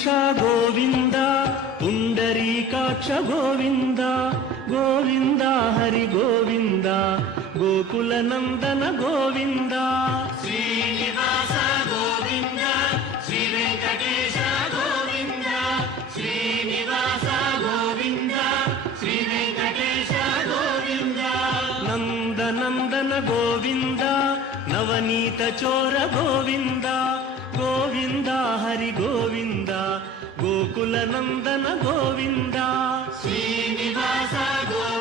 పురుష గోవింద పుండరీకాక్ష గోవింద గోవింద హరి గోవింద గోకుల నందన గోవింద శ్రీనివాస గోవింద శ్రీ వెంకటేశ గోవింద శ్రీనివాస గోవింద శ్రీ వెంకటేశ గోవింద నందనందన గోవింద నవనీత చోర గోవింద గోవింద హరి గోవింద గోకుల నందన గోవింద శ్రీనివాస గోవింద